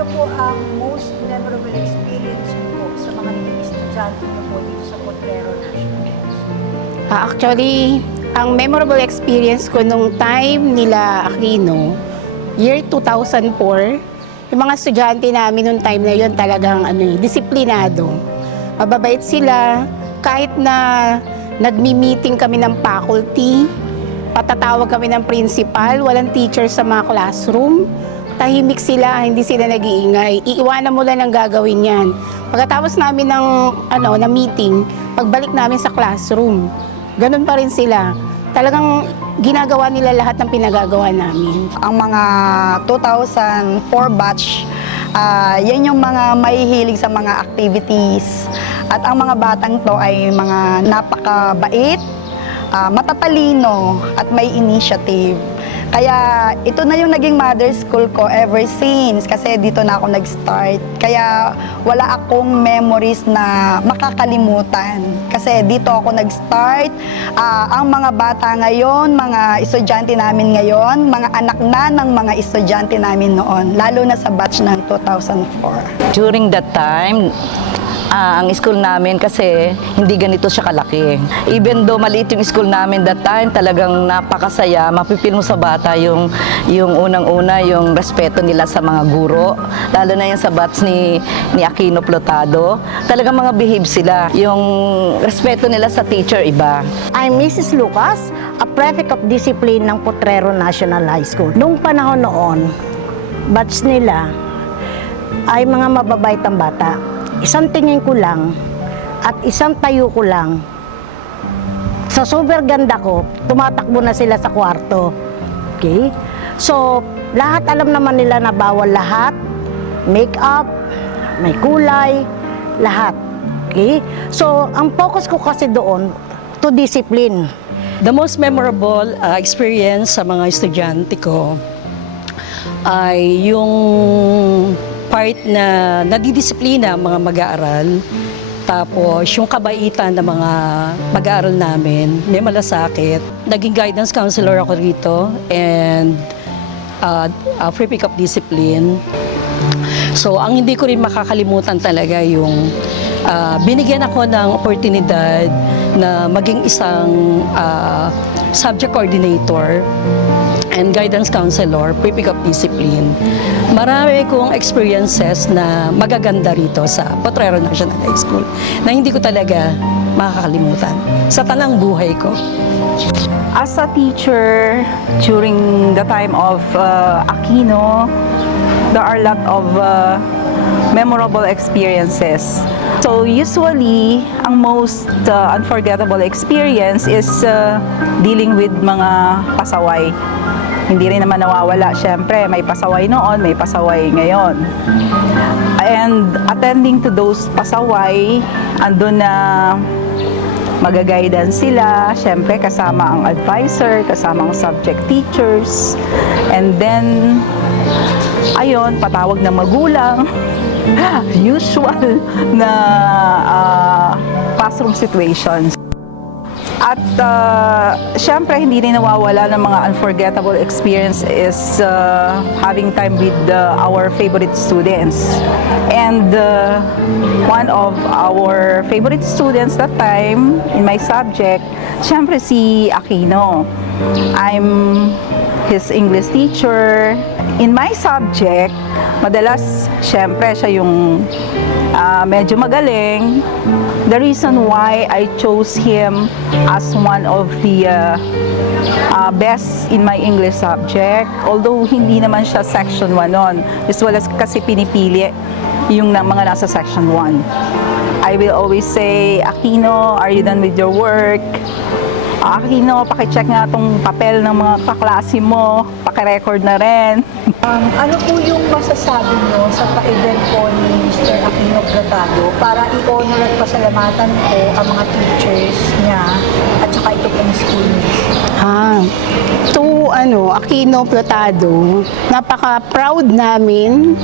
ano po ang most memorable experience niyo po sa mga naging estudyante niyo po dito sa Potrero National High School? Actually, ang memorable experience ko nung time nila Aquino, year 2004, yung mga estudyante namin nung time na yun talagang disiplinado. Mababait sila, kahit na nagmi-meeting kami ng faculty, patatawag kami ng principal, walang teacher sa mga classroom, tahimik sila, hindi sila nag-iingay. Iiwanan mo lang ang gagawin yan. Pagkatapos namin ng meeting, pagbalik namin sa classroom, ganun pa rin sila. Talagang ginagawa nila lahat ng pinagagawa namin. Ang mga 2004 batch, yan yung mga mahihilig sa mga activities. At ang mga batang to ay mga napakabait, matatalino at may initiative. Kaya ito na yung naging mother school ko ever since kasi dito na ako nag-start. Kaya wala akong memories na makakalimutan kasi dito ako nag-start. Ang mga bata ngayon, mga estudyante namin ngayon, mga anak na ng mga estudyante namin noon, lalo na sa batch ng 2004. During that time, ang school namin kasi hindi ganito siya kalaki. Even though maliit yung school namin that time, talagang napakasaya. Mapipil mo sa bata yung unang-una, yung respeto nila sa mga guro. Lalo na yung sa batch ni Aquino Plotado. Talagang mga behave sila. Yung respeto nila sa teacher, iba. I'm Mrs. Lucas, a prefect of discipline ng Potrero National High School. Noong panahon noon, batch nila ay mga mababait ang bata. Isang tingin ko lang at isang tayo ko lang, sa super ganda ko, tumatakbo na sila sa kwarto. Okay? So, lahat alam naman nila na bawal lahat, make-up, may kulay, lahat. Okay? So, ang focus ko kasi doon, to discipline. The most memorable experience sa mga estudyante ko ay yung part na nadidisiplina ang mga mag-aaral, tapos yung kabaitan ng mga mag-aaral namin, may malasakit. Naging guidance counselor ako rito and free pick-up discipline. So ang hindi ko rin makakalimutan talaga yung binigyan ako ng oportunidad na maging isang subject coordinator and guidance counselor, pre-pick-up discipline. Marami kong experiences na magaganda rito sa Potrero National High School na hindi ko talaga makakalimutan sa tanang buhay ko. As a teacher, during the time of Aquino, there are a lot of memorable experiences. So usually, ang most unforgettable experience is dealing with mga pasaway. Hindi rin naman nawawala, syempre, may pasaway noon, may pasaway ngayon. And attending to those pasaway, andun na magaguidance sila, syempre kasama ang advisor, kasama ang subject teachers, and then, ayun, patawag ng magulang, usual na classroom situations. At syempre, hindi rin nawawala ng mga unforgettable experience is having time with our favorite students. And one of our favorite students that time, in my subject, syempre si Aquino. I'm his English teacher. In my subject, madalas, syempre, siya yung medyo magaling. The reason why I chose him as one of the best in my English subject, although hindi naman siya section 1 noon, usually kasi pinipili yung mga nasa section 1. I will always say, Aquino, are you done with your work? Aquino, pakicheck nga itong papel ng mga kaklase mo, pakirecord na rin. Ano po yung masasabi nyo sa pa-event po ni Mr. Aquino Plotado para i-honor at pasalamatan po ang mga teachers niya at saka ito pong school niya? Aquino Plotado, napaka-proud namin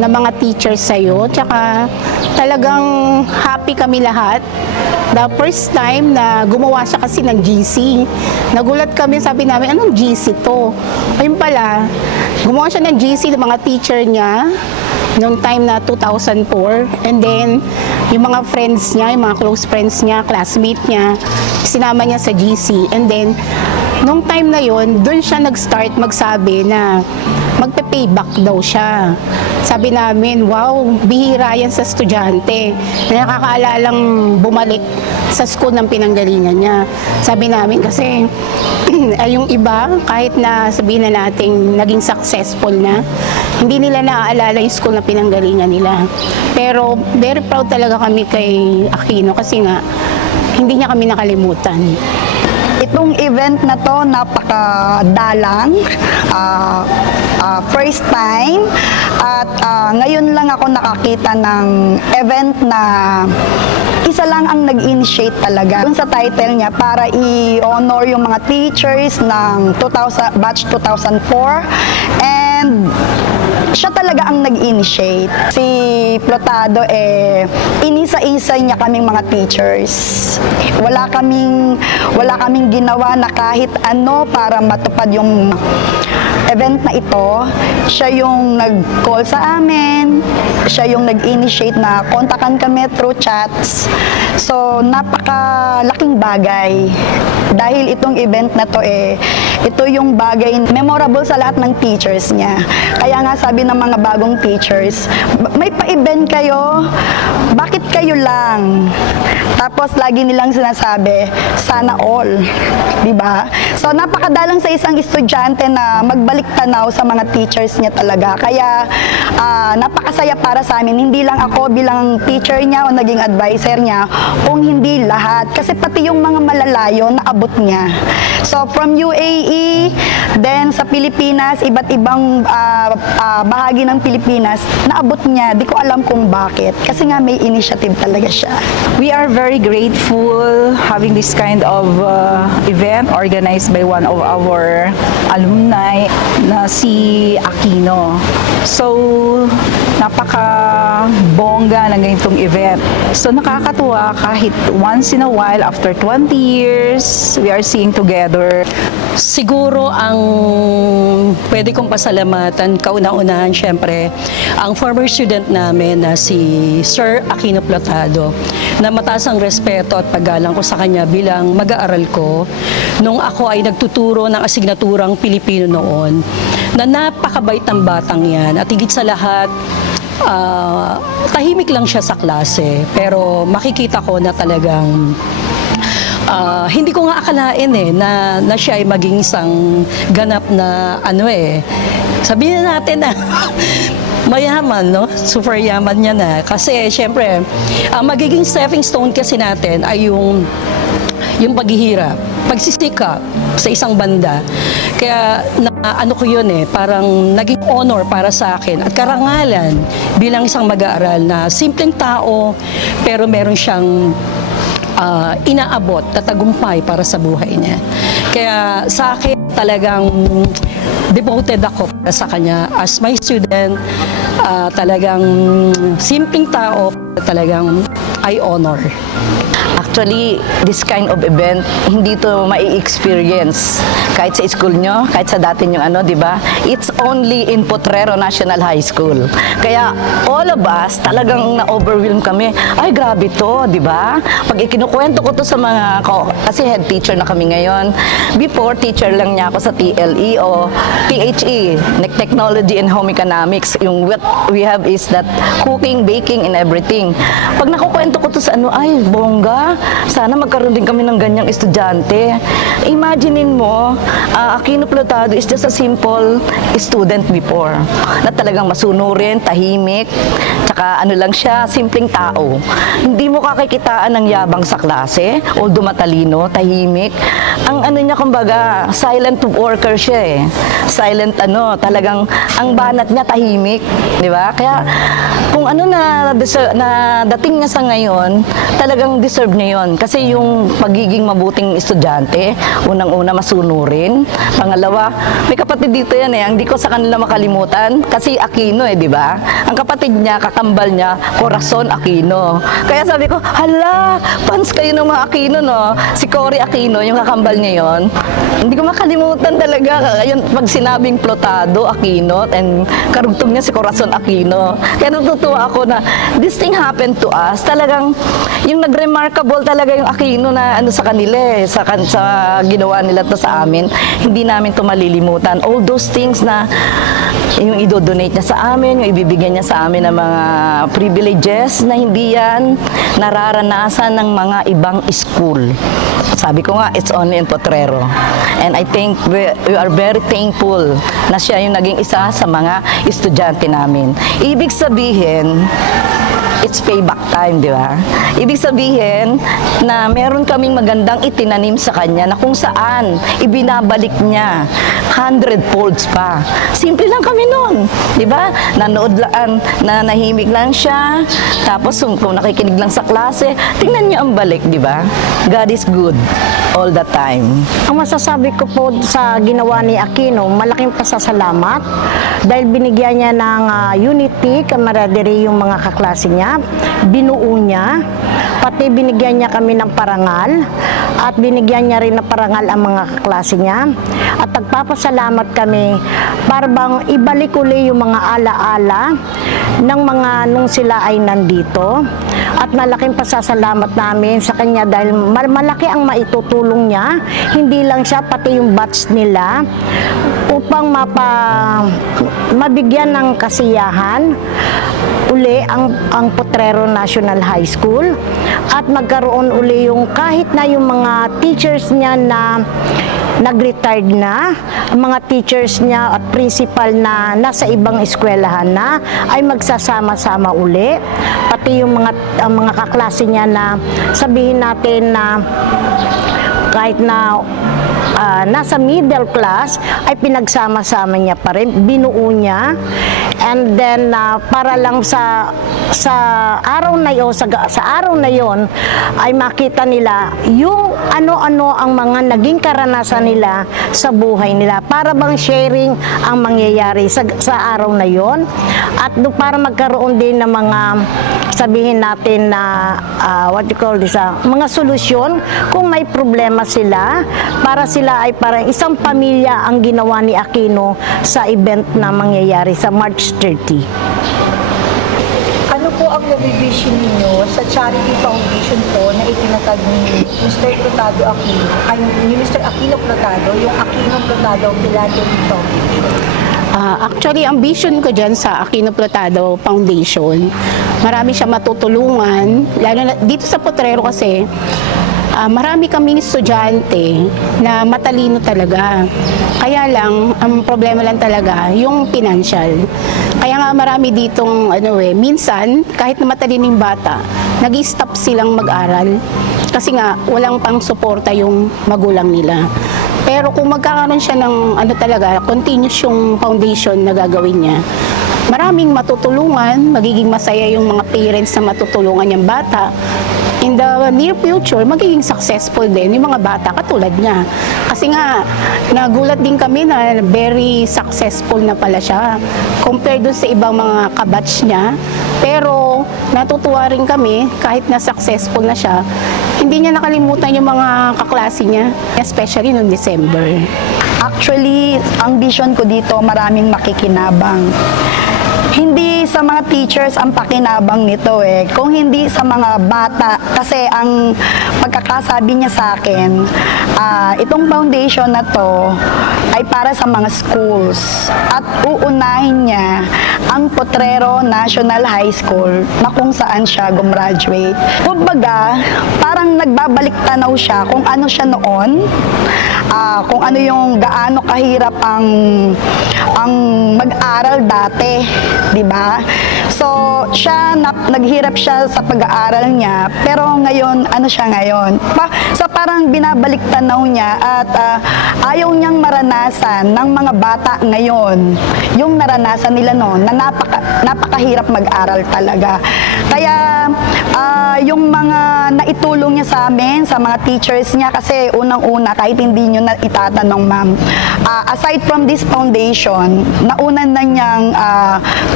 na mga teachers sa'yo, tsaka talagang happy kami lahat. The first time na gumawa siya kasi ng GC, nagulat kami, sabi namin, anong GC to? Ayun pala, gumawa siya ng GC ng mga teacher niya, noong time na 2004. And then, yung mga friends niya, yung mga close friends niya, classmate niya, sinama niya sa GC. And then, nung time na yon, doon siya nag-start magsabi na magpe-payback daw siya. Sabi namin, wow, bihira yan sa estudyante. Nakakaalalang bumalik sa school ng pinanggalingan niya. Sabi namin kasi, ay yung iba, kahit na sabihin na natin naging successful na, hindi nila naaalala yung school na pinanggalingan nila. Pero very proud talaga kami kay Aquino kasi nga, hindi niya kami nakalimutan. Itong event na to, napakadalang, first time, at ngayon lang ako nakakita ng event na isa lang ang nag-initiate talaga. Dun sa title niya, para i-honor yung mga teachers ng batch 2004, and siya talaga ang nag-initiate. Si Plotado, inisa-isa niya kaming mga teachers. Wala kaming ginawa na kahit ano para matupad yung event na ito. Siya yung nag-call sa amin, siya yung nag-initiate na kontakan kami through chats. So, napakalaking bagay. Dahil itong event na to, ito yung bagay memorable sa lahat ng teachers niya. Kaya nga sabi ng mga bagong teachers, may pa-event kayo, bakit kayo lang? Tapos lagi nilang sinasabi, sana all. Diba? So, napakadalang sa isang estudyante na magbalik tanaw sa mga teachers niya talaga. Kaya, napakasaya para sa amin. Hindi lang ako bilang teacher niya o naging advisor niya, kung hindi lahat. Kasi pati yung mga malalayo, naabot niya. So, from UAE, then sa Pilipinas, iba't ibang bahagi ng Pilipinas, naabot niya. Di ko alam kung bakit. Kasi nga may initiative talaga siya. We are very grateful having this kind of event organized by one of our alumni na si Aquino. So, napaka-bongga ng ganitong event. So, nakakatuwa kahit once in a while, after 20 years, we are seeing together. Siguro ang pwede kong pasalamatan, kauna-unahan syempre, ang former student namin na si Sir Aquino Plotado, na mataas ang respeto at paggalang ko sa kanya bilang mag-aaral ko nung ako ay nagtuturo ng asignaturang Pilipino noon, na napakabait ng batang yan at higit sa lahat, tahimik lang siya sa klase, pero makikita ko na talagang hindi ko nga akalain na siya ay maging isang ganap na sabihin natin na mayaman, no? Super yaman niya na. Kasi syempre, ang magiging stepping stone kasi natin ay yung paghihirap, pagsisikap sa isang banda. Kaya ko yun parang naging honor para sa akin at karangalan bilang isang mag-aaral na simpleng tao pero meron siyang inaabot na tagumpay para sa buhay niya. Kaya sa akin talagang devoted ako para sa kanya as my student. Talagang simpleng tao, talagang I honor. Actually, this kind of event, hindi to mai-experience kahit sa school nyo, kahit sa dati nyo di ba? It's only in Potrero National High School. Kaya all of us, talagang na-overwhelm kami. Ay, grabe to, di ba? Pag ikinukwento ko to sa mga, kasi head teacher na kami ngayon. Before, teacher lang niya ako sa TLE o THE, Technology and Home Economics. Yung what we have is that cooking, baking, and everything. Pag nakukwento ko to sa ay, bongga, sana magkaroon din kami ng ganyang estudyante. Imaginein mo, Aquino Plotado is just a simple student before. Na talagang masunurin, tahimik, tsaka lang siya, simpleng tao. Hindi mo kakikitaan ng yabang sa klase, although matalino, tahimik. Ang niya, kumbaga, silent worker siya Silent talagang ang banat niya tahimik, di ba? Kaya kung na sa dating niya sa ngayon, talagang deserve niya yun. Kasi yung pagiging mabuting estudyante, unang-una masunurin. Pangalawa, may kapatid dito yan eh, hindi ko sa kanila makalimutan. Kasi Aquino di ba? Ang kapatid niya, kakambal niya, Corazon Aquino. Kaya sabi ko, hala, fans kayo ng mga Aquino, no? Si Cory Aquino, yung kakambal niya yon. Hindi ko makalimutan talaga. Yun, pag sinabing Plotado Aquino, and karugtong niya si Corazon Aquino. Kaya natutuwa ako na this thing happened to us. Talagang yung nag-remarkable talaga yung Aquino na ano sa kanila eh, sa ginawa nila to sa amin. Hindi namin to malilimutan. All those things na yung idodonate niya sa amin, yung ibibigyan niya sa amin ng mga privileges na hindi yan nararanasan ng mga ibang school. Sabi ko nga, it's only in Potrero. And I think we are very thankful na siya yung naging isa sa mga estudyante namin. Ibig sabihin, it's payback time, di ba? Ibig sabihin na meron kaming magandang itinanim sa kanya na kung saan ibinabalik niya 100-folds pa. Simple lang kami nun, di ba? Nanood lang, nanahimik lang siya, tapos kung nakikinig lang sa klase, tingnan niyo ang balik, di ba? God is good all the time. Ang masasabi ko po sa ginawa ni Aquino, malaking pasasalamat dahil binigyan niya ng unity, camaraderie yung mga kaklase niya, binuo niya, pati binigyan niya kami ng parangal at binigyan niya rin ng parangal ang mga kaklase niya at nagpapasalamat kami para bang ibalik uli yung mga alaala ng mga nung sila ay nandito at malaking pasasalamat namin sa kanya dahil malaki ang maitutulong niya, hindi lang siya pati yung batch nila upang mabigyan ng kasiyahan uli ang Potrero National High School at magkaroon uli yung kahit na yung mga teachers niya na nag-retired na, mga teachers niya at principal na nasa ibang eskwelahan na ay magsasama-sama uli, pati yung mga kaklase niya na sabihin natin na kahit na nasa middle class ay pinagsama-sama niya pa rin, binuo niya. And then para lang sa araw na yon, sa araw na yon ay makita nila yung ano-ano ang mga naging karanasan nila sa buhay nila, para bang sharing ang mangyayari sa araw na yon at para magkaroon din ng mga sabihin natin na what you call this, mga solusyon kung may problema sila, para sila ay parang isang pamilya ang ginawa ni Aquino sa event na mangyayari sa March 30. Ano po ang nabivision ninyo sa charity foundation po na itinatag ni Mr. Plotado Aquino, ay ni Mr. Aquino Plotado, yung Aquino Plotado Philanthropy Foundation? Actually, ang vision ko dyan sa Aquino Plotado Foundation, marami siya matutulungan, lalo na dito sa Potrero kasi, marami kaming estudyante na matalino talaga. Kaya lang, ang problema lang talaga, yung financial. Kaya nga marami ditong, minsan, kahit na matalining bata, nag-stop silang mag-aral. Kasi nga, walang pang suporta yung magulang nila. Pero kung magkakaroon siya ng continuous yung foundation na gagawin niya, maraming matutulungan, magiging masaya yung mga parents na matutulungan yung bata. In the near future, magiging successful din yung mga bata katulad niya. Kasi nga, nagulat din kami na very successful na pala siya compared dun sa ibang mga kabatch niya. Pero natutuwa rin kami, kahit na successful na siya, hindi niya nakalimutan yung mga kaklase niya, especially noong December. Actually, ang vision ko dito, maraming makikinabang. Hindi sa mga teachers ang pakinabang nito kung hindi sa mga bata. Kasi ang pagkakasabi niya sa akin, itong foundation na to ay para sa mga schools. At uunahin niya ang Potrero National High School na kung saan siya gumraduate. Kumbaga, parang nagbabalik tanaw siya kung ano siya noon, kung ano yung gaano kahirap ang mag-aral dati, di ba? So, naghirap siya sa pag-aaral niya, pero ngayon, ano siya ngayon? Sa parang binabalik tanaw niya at ayaw niyang maranasan ng mga bata ngayon yung naranasan nila noon na napakahirap mag-aral talaga. Kaya yung mga naitulong niya sa amin, sa mga teachers niya, kasi unang-una, kahit hindi niyo na itatanong, ma'am, aside from this foundation, naunan na niyang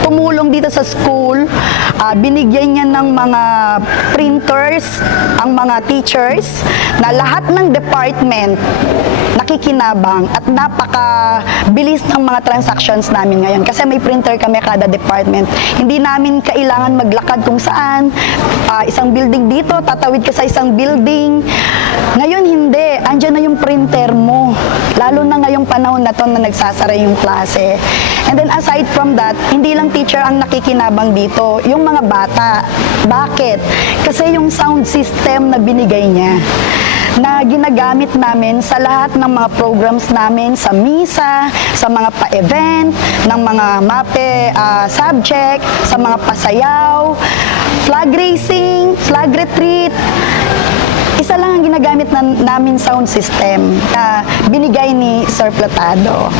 tumulong dito sa school, binigyan niya ng mga printers ang mga teachers na lahat ng department nakikinabang at napakabilis ng mga transactions namin ngayon kasi may printer kami kada department. Hindi namin kailangan maglakad kung saan, isang building dito, tatawid ka sa isang building. Ngayon hindi, andyan na yung printer mo. Lalo na ngayong panahon na to na nagsasara yung klase. And then aside from that, hindi lang teacher ang nakikinabang dito, yung mga bata. Bakit? Kasi yung sound system na binigay niya na ginagamit namin sa lahat ng mga programs namin, sa misa, sa mga pa-event, ng mga MAPE subject, sa mga pasayaw, flag racing, flag retreat. Isa lang ang ginagamit namin sound system na binigay ni Sir Plotado.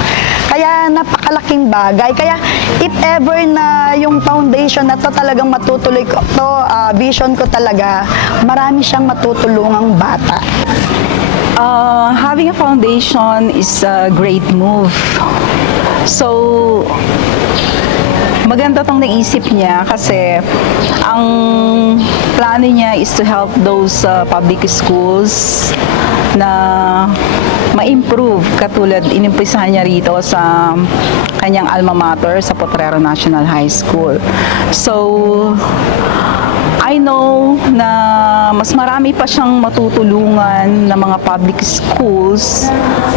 Kaya napakalaking bagay. Kaya if ever na yung foundation na to talagang matutuloy ko to, vision ko talaga, marami siyang matutulungang bata. Having a foundation is a great move. So, maganda tong naisip niya kasi ang plano niya is to help those public schools na ma-improve, katulad inimpisahan niya rito sa kanyang alma mater sa Potrero National High School. So, I know na mas marami pa siyang matutulungan ng mga public schools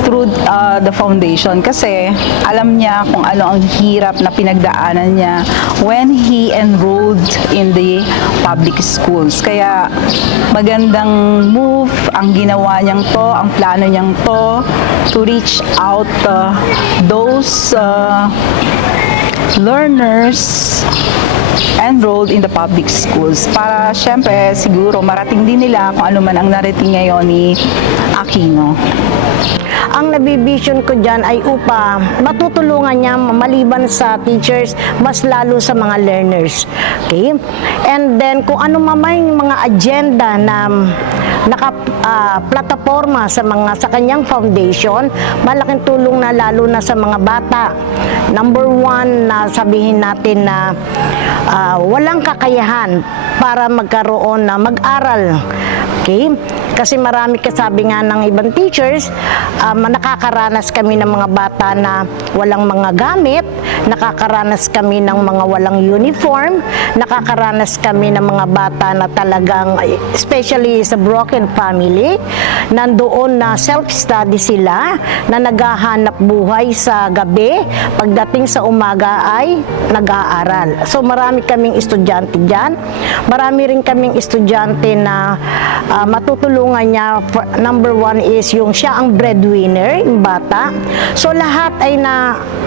through the foundation kasi alam niya kung ano ang hirap na pinagdaanan niya when he enrolled in the public schools. Kaya magandang move ang ginawa niyang to, ang plano niyang to reach out those learners enrolled in the public schools para syempre siguro marating din nila kung ano man ang narating ngayon ni Aquino. Ang nabivision ko dyan ay upa matutulungan niya maliban sa teachers, mas lalo sa mga learners. Okay? And then kung ano mamay mga agenda na plataforma sa kanyang foundation, malaking tulong na lalo na sa mga bata. Number one, na sabihin natin na walang kakayahan para magkaroon na mag-aral. Okay? Kasi marami kasabi nga ng ibang teachers, nakakaranas kami ng mga bata na walang mga gamit, nakakaranas kami ng mga walang uniform, nakakaranas kami ng mga bata na talagang, especially sa broken family, nandoon na self-study sila, na naghahanap buhay sa gabi, pagdating sa umaga ay nag-aaral. So marami kaming estudyante dyan, marami rin kaming estudyante na matutulungan niya. Number one is yung siya ang breadwinner, yung bata. So lahat ay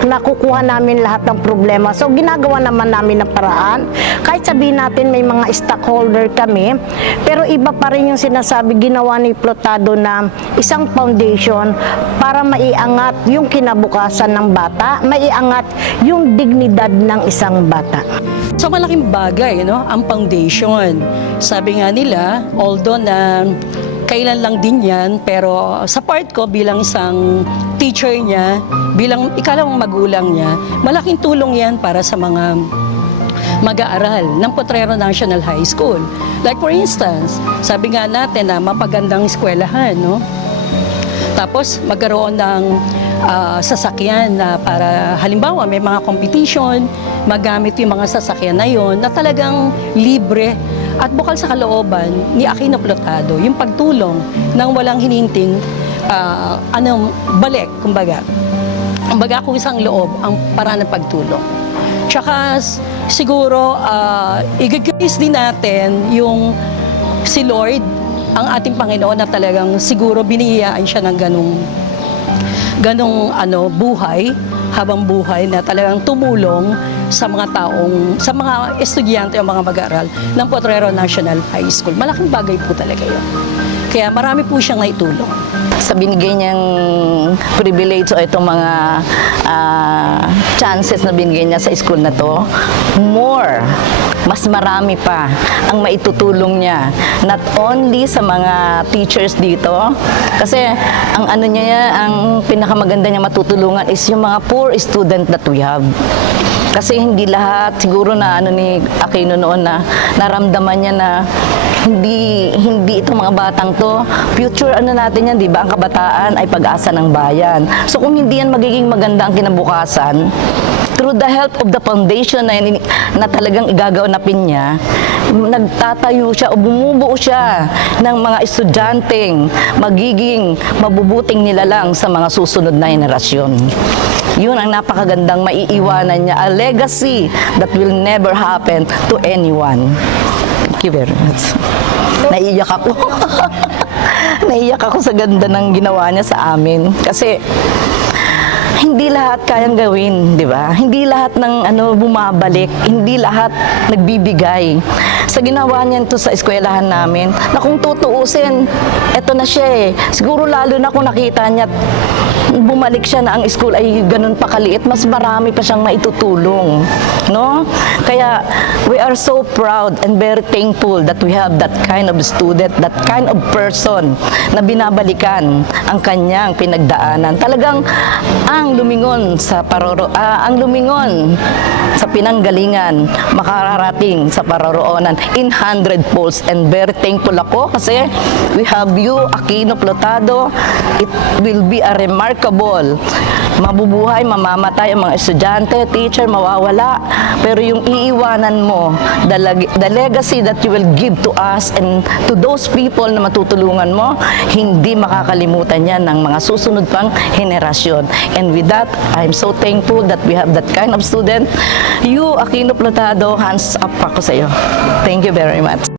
nakukuha namin lahat ng problema. So ginagawa naman namin ng paraan. Kahit sabihin natin may mga stockholder kami, pero iba pa rin yung sinasabi ginawa ni Plotado na isang foundation para maiangat yung kinabukasan ng bata, maiangat yung dignidad ng isang bata. So malaking bagay, no, ang foundation. Sabi nga nila, although na kailan lang din yan, pero sa part ko bilang isang teacher niya, bilang ikalawang magulang niya, malaking tulong yan para sa mga mag-aaral ng Potrero National High School. Like for instance, sabi nga natin na mapagandang eskwelahan, no? Tapos magkaroon ng sasakyan na para halimbawa may mga competition, magamit yung mga sasakyan na yon na talagang libre at bukal sa kalooban ni Aquino Plotado yung pagtulong nang walang hininting balik, kumbaga. Kumbaga kung isang loob ang paraan ng pagtulong. Tsaka siguro i-grace din natin yung si Lord, ang ating Panginoon, na talagang siguro biniyayaan siya ng ganong buhay, habang buhay na talagang tumulong sa mga sa mga estudyante o mga mag-aaral ng Potrero National High School. Malaking bagay po talaga yun. Kaya marami po siyang naitulong. Sa binigay niyang privilege o itong mga chances na binigay niya sa school na to, mas marami pa ang maitutulong niya. Not only sa mga teachers dito, kasi ang ang pinakamaganda niya matutulungan is yung mga poor student that we have. Kasi hindi lahat, siguro na ni Aquino noon na naramdaman niya na hindi itong mga batang to, future natin yan, di ba? Ang kabataan ay pag-asa ng bayan. So kung hindi yan magiging maganda ang kinabukasan, through the help of the foundation na talagang igagawanapin niya, nagtatayo siya o bumubuo siya ng mga estudyanteng magiging mabubuting nilalang sa mga susunod na henerasyon. Yun ang napakagandang maiiwanan niya, a legacy that will never happen to anyone. Thank you very much. Naiiyak ako. Naiiyak ako sa ganda ng ginawa niya sa amin. Kasi hindi lahat kayang gawin, di ba? Hindi lahat ng bumabalik, hindi lahat nagbibigay. Sa ginawa niya to sa eskwelahan namin, na kung tutuusin, eto na siya eh. Siguro lalo na kung nakita niya bumalik siya na ang school ay ganun pa kaliit, mas marami pa siyang maitutulong, no? Kaya we are so proud and very thankful that we have that kind of student, that kind of person na binabalikan ang kanyang pinagdaanan. Talagang ang lumingon sa pinanggalingan, makararating sa paroroonan in 100 folds, and very thankful ako kasi we have you, Aquino Plotado. It will be a remarkable, mabubuhay, mamamatay ang mga estudyante, teacher, mawawala, pero yung iiwanan mo, the legacy that you will give to us and to those people na matutulungan mo, hindi makakalimutan yan ng mga susunod pang henerasyon. And with that, I'm so thankful that we have that kind of student. You, Aquino Plotado, hands up ako sa iyo. Thank you very much.